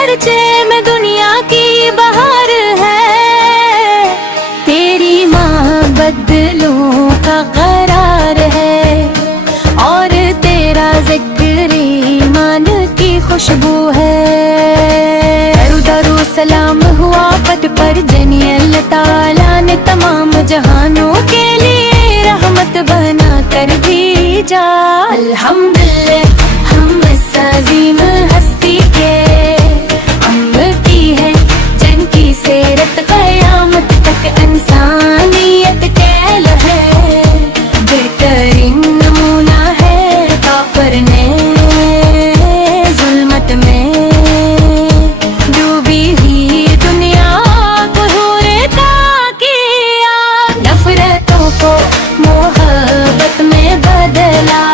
चर्चे में दुनिया की बहार है। तेरी माँ बदलों का करार है और तेरा जिक्र ईमान की खुशबू है। दरूद सलाम हुआ पद पर जनी अल्लाह ताला ने तमाम जहानों के लिए रहमत बना कर भेजा। अल्हम्दुलिल्लाह हम इस अजीम हस्ती के उम्मती है जिनकी सीरत क़यामत तक इंसानियत कैल है। बेहतरीन नमूना है काफिर ने जुल्मत में डूबी हुई दुनिया को हुर्रियत किया। नफरतों को मोहब्बत में बदला,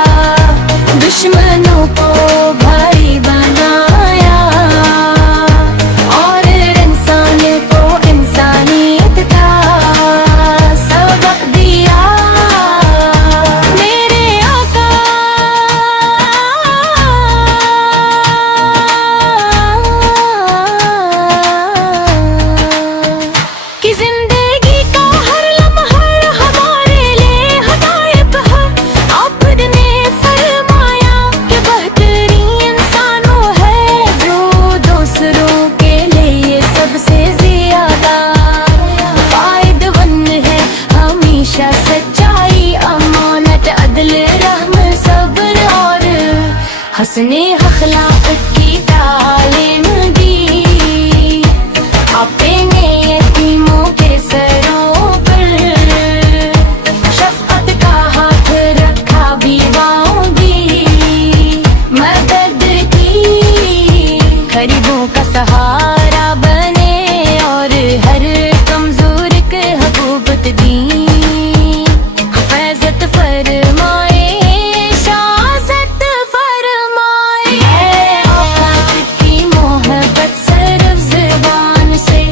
दुश्मनों को भाई बनाया और इंसान को इंसानियत का सबक दिया। मेरे आका की जिंदगी का हर लम्हा हमारे लिए हदायत है। आपने फरमाया कि बेहतरीन इंसानों है जो दूसरों के लिए सबसे ज्यादा फायदेमंद है। हमेशा सच्चाई, अमानत, अदल, रहम, सब्र और हस्ने अखलाक की तालीम दी। आपने यतीमों के सरों पर शफ़क़त का हाथ रखा, बीवाओं दी मदद की। गरीबों का सहारा बने और हर कमजोर के हकूक़त दी। हिफ़ाज़त फरमाए, शाज़त फरमाए। औकात की मोहब्बत सिर्फ ज़ुबान से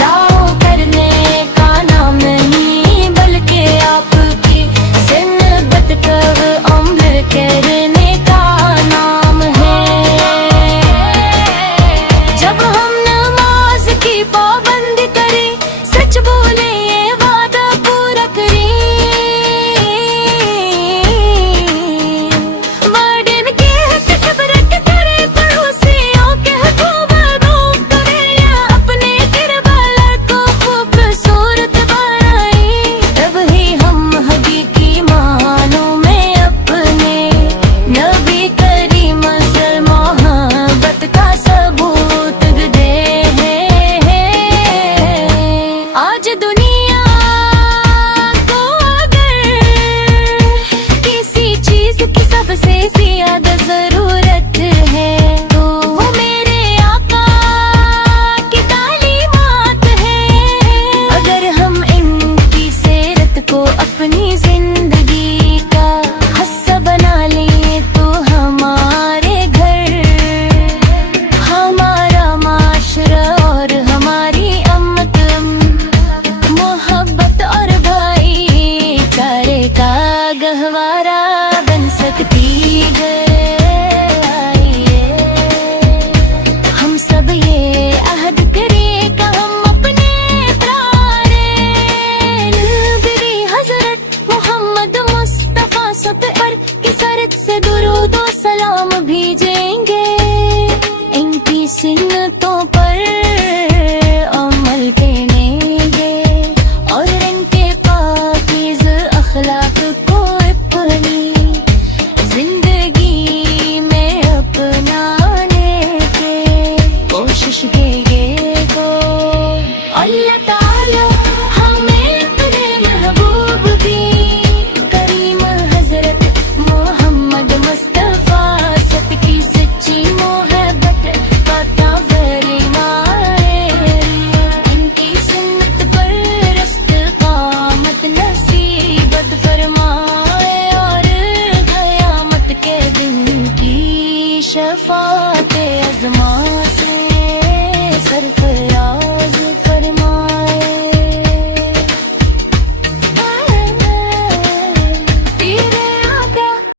दाव करने का नाम नहीं, बल्कि आपकी ज़िन्नत कब अमल करने का नाम है। जब हम नमाज की पाबंदी करें, सच बोले ये वादा पूरा करें। वार्डन के हक खबरत करे, पड़ोसियों के हक मरूफ करे, या अपने किरबाला को खूबसूरत बनाए। तब ही हम हकीकी मानों में अपने नबी करीम से मोहब्बत का सबूत दे हैं। आज दुनिया को अगर किसी चीज की सबसे ज्यादा जरूरत है तो वो मेरे आका की तालीमात है। अगर हम इनकी सीरत को अपनी जिंदगी का हिस्सा बना लें तो हमारे घर, हमारा माशरा और हमारी अम्मत मोहब्बत और भाईचारे का गहवारा बन सकती है। हम सब ये अहद करें कि हम अपने प्यारे नबी हजरत मोहम्मद मुस्तफा सब पर की सरत से दुरूद और सलाम भेजेंगे। इनकी सुन्नतों पर अमल करेंगे और इनके पाकीज़ अखलाक को अपनी जिंदगी में अपनाने के कोशिश करेंगे को। अल्लाह ताला हमें अपने महबूब की करीम हजरत मोहम्मद मुस्तफा सत की सच्ची मोहब्बत पता फरमाए। इनकी सुन्नत पर इस्तिक़ामत नसीबत फरमाए और क़यामत के दिन की शफ़ाअत